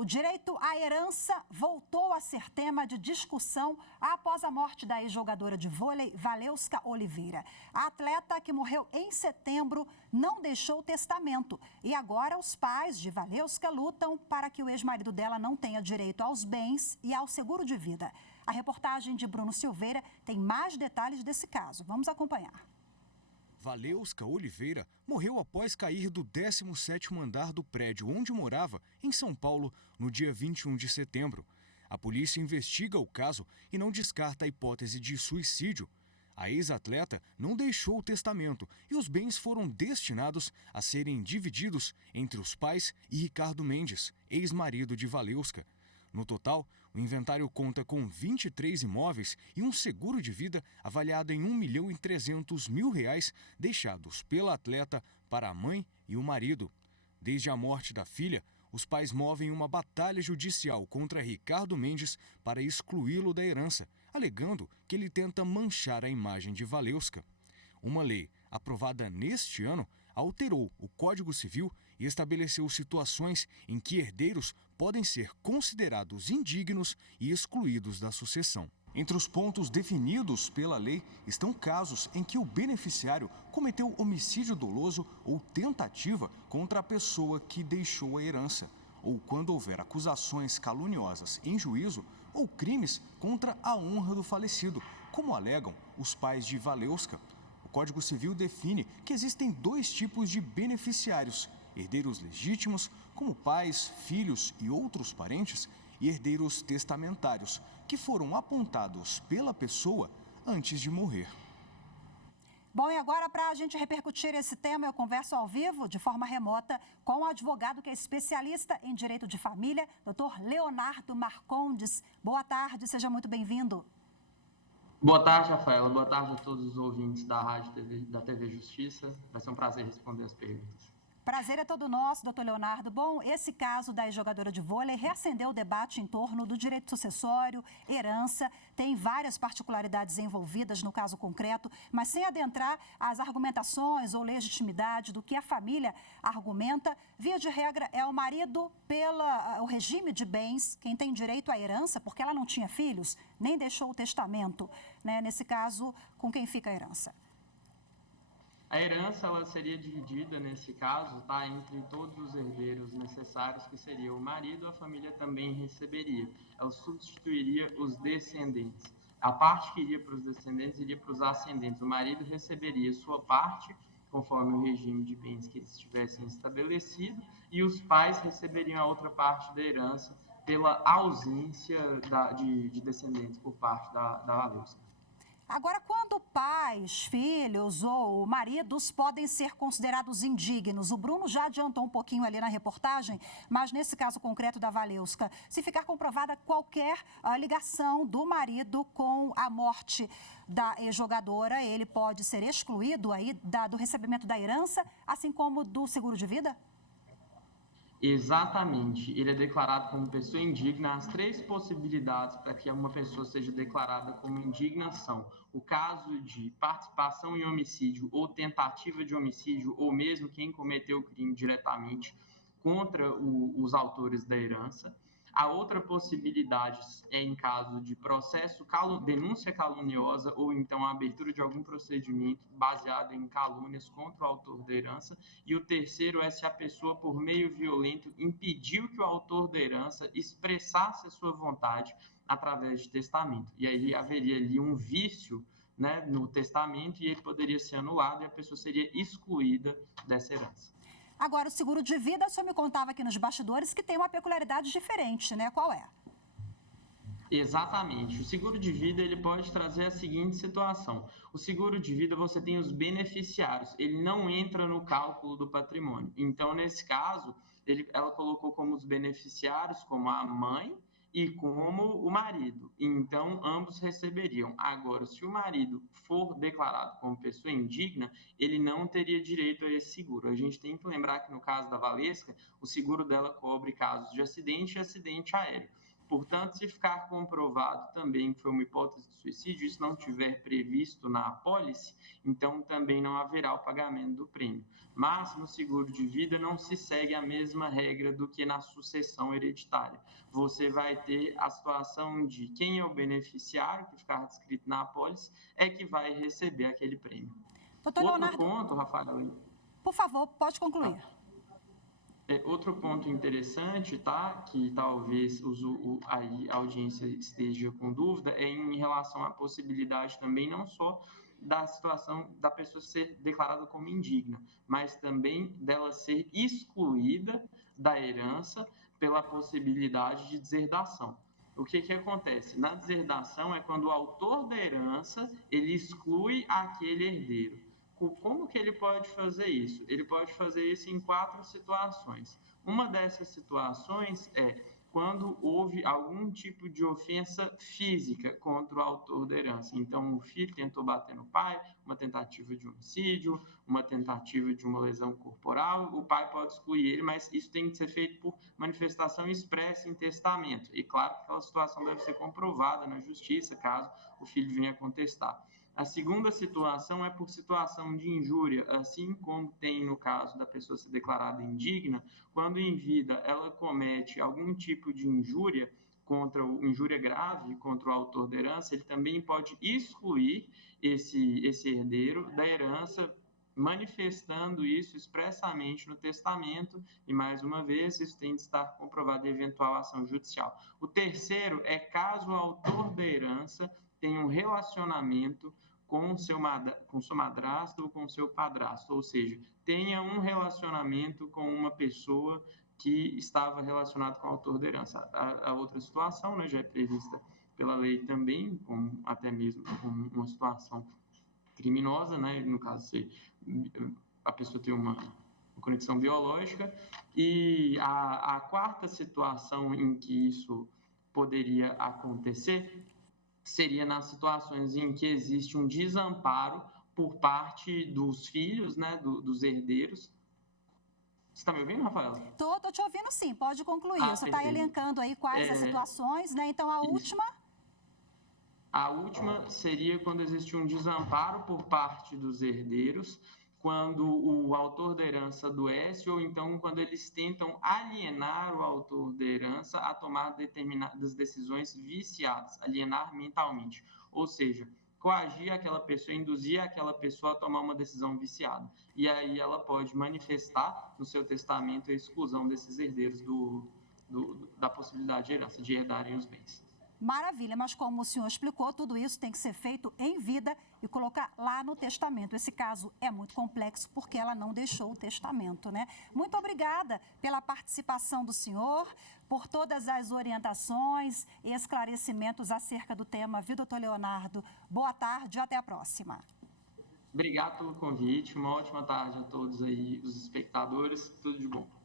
O direito à herança voltou a ser tema de discussão após a morte da ex-jogadora de vôlei Valeuska Oliveira. A atleta, que morreu em setembro, não deixou testamento. E agora os pais de Valeuska lutam para que o ex-marido dela não tenha direito aos bens e ao seguro de vida. A reportagem de Bruno Silveira tem mais detalhes desse caso. Vamos acompanhar. Valeuska Oliveira morreu após cair do 17º andar do prédio onde morava, em São Paulo, no dia 21 de setembro. A polícia investiga o caso e não descarta a hipótese de suicídio. A ex-atleta não deixou o testamento e os bens foram destinados a serem divididos entre os pais e Ricardo Mendes, ex-marido de Valeuska. No total, o inventário conta com 23 imóveis e um seguro de vida avaliado em R$ 1.300.000 deixados pela atleta para a mãe e o marido. Desde a morte da filha, os pais movem uma batalha judicial contra Ricardo Mendes para excluí-lo da herança, alegando que ele tenta manchar a imagem de Valeuska. Uma lei aprovada neste ano alterou o Código Civil e estabeleceu situações em que herdeiros podem ser considerados indignos e excluídos da sucessão. Entre os pontos definidos pela lei estão casos em que o beneficiário cometeu homicídio doloso ou tentativa contra a pessoa que deixou a herança, ou quando houver acusações caluniosas em juízo ou crimes contra a honra do falecido, como alegam os pais de Valeuska. O Código Civil define que existem dois tipos de beneficiários: herdeiros legítimos, como pais, filhos e outros parentes, e herdeiros testamentários, que foram apontados pela pessoa antes de morrer. Bom, e agora, para a gente repercutir esse tema, eu converso ao vivo, de forma remota, com o advogado que é especialista em direito de família, Dr. Leonardo Marcondes. Boa tarde, seja muito bem-vindo. Boa tarde, Rafaela. Boa tarde a todos os ouvintes da Rádio TV, da TV Justiça. Vai ser um prazer responder as perguntas. Prazer é todo nosso, doutor Leonardo. Bom, esse caso da ex-jogadora de vôlei reacendeu o debate em torno do direito sucessório, herança, tem várias particularidades envolvidas no caso concreto, mas sem adentrar as argumentações ou legitimidade do que a família argumenta, via de regra é o marido pelo regime de bens, quem tem direito à herança, porque ela não tinha filhos, nem deixou o testamento, né? Nesse caso, com quem fica a herança? A herança ela seria dividida, nesse caso, entre todos os herdeiros necessários, que seria o marido, a família também receberia. Ela substituiria os descendentes. A parte que iria para os descendentes iria para os ascendentes. O marido receberia sua parte, conforme o regime de bens que eles tivessem estabelecido, e os pais receberiam a outra parte da herança pela ausência de descendentes por parte da Valeuska. Agora, quando pais, filhos ou maridos podem ser considerados indignos, o Bruno já adiantou um pouquinho ali na reportagem, mas nesse caso concreto da Valeuska, se ficar comprovada qualquer ligação do marido com a morte da ex-jogadora, ele pode ser excluído aí do recebimento da herança, assim como do seguro de vida? Exatamente. Ele é declarado como pessoa indigna. As três possibilidades para que uma pessoa seja declarada como indigna são o caso de participação em homicídio ou tentativa de homicídio, ou mesmo quem cometeu o crime diretamente contra os autores da herança. A outra possibilidade é em caso de denúncia caluniosa ou então a abertura de algum procedimento baseado em calúnias contra o autor da herança. E o terceiro é se a pessoa, por meio violento, impediu que o autor da herança expressasse a sua vontade através de testamento. E aí haveria ali um vício, né, no testamento, e ele poderia ser anulado e a pessoa seria excluída dessa herança. Agora, o seguro de vida, o senhor me contava aqui nos bastidores que tem uma peculiaridade diferente, né? Qual é? Exatamente. O seguro de vida ele pode trazer a seguinte situação. O seguro de vida, você tem os beneficiários, ele não entra no cálculo do patrimônio. Então, nesse caso, ela colocou como os beneficiários, como a mãe e como o marido. Então, ambos receberiam. Agora, se o marido for declarado como pessoa indigna, ele não teria direito a esse seguro. A gente tem que lembrar que, no caso da Valeuska, o seguro dela cobre casos de acidente e acidente aéreo. Portanto, se ficar comprovado também que foi uma hipótese de suicídio, isso não estiver previsto na apólice, então também não haverá o pagamento do prêmio. Mas no seguro de vida não se segue a mesma regra do que na sucessão hereditária. Você vai ter a situação de quem é o beneficiário, que ficar descrito na apólice, é que vai receber aquele prêmio. Doutor Leonardo, ponto, Rafael, por favor, pode concluir. Outro ponto interessante, tá, que talvez a audiência esteja com dúvida, é em relação à possibilidade também não só da situação da pessoa ser declarada como indigna, mas também dela ser excluída da herança pela possibilidade de deserdação. O que acontece? Na deserdação é quando o autor da herança ele exclui aquele herdeiro. Como que ele pode fazer isso? Ele pode fazer isso em 4 situações. Uma dessas situações é quando houve algum tipo de ofensa física contra o autor da herança. Então, o filho tentou bater no pai, uma tentativa de homicídio, uma tentativa de uma lesão corporal, o pai pode excluir ele, mas isso tem que ser feito por manifestação expressa em testamento. E claro que aquela situação deve ser comprovada na justiça, caso o filho venha contestar. A segunda situação é por situação de injúria, assim como tem no caso da pessoa ser declarada indigna, quando em vida ela comete algum tipo de injúria grave contra o autor da herança, ele também pode excluir esse herdeiro da herança, manifestando isso expressamente no testamento, e mais uma vez isso tem de estar comprovado em eventual ação judicial. O terceiro é caso o autor da herança tenha um relacionamento com seu madrasto ou com seu padrasto, ou seja, tenha um relacionamento com uma pessoa que estava relacionada com o autor da herança. A outra situação, né, já é prevista pela lei também, até mesmo como uma situação criminosa, né, no caso, se a pessoa tem uma conexão biológica, e a quarta situação em que isso poderia acontecer seria nas situações em que existe um desamparo por parte dos filhos, né, dos herdeiros. Você está me ouvindo, Rafaela? Estou te ouvindo sim, pode concluir. Você está elencando aí quais as situações, né? Então, a última... A última seria quando existe um desamparo por parte dos herdeiros, quando o autor da herança adoece, ou então quando eles tentam alienar o autor da herança a tomar determinadas decisões viciadas, alienar mentalmente. Ou seja, coagir aquela pessoa, induzir aquela pessoa a tomar uma decisão viciada. E aí ela pode manifestar no seu testamento a exclusão desses herdeiros da possibilidade de herança, de herdarem os bens. Maravilha, mas como o senhor explicou, tudo isso tem que ser feito em vida e colocar lá no testamento. Esse caso é muito complexo porque ela não deixou o testamento, né? Muito obrigada pela participação do senhor, por todas as orientações e esclarecimentos acerca do tema, viu, doutor Leonardo? Boa tarde e até a próxima. Obrigado pelo convite, uma ótima tarde a todos aí, os espectadores, tudo de bom.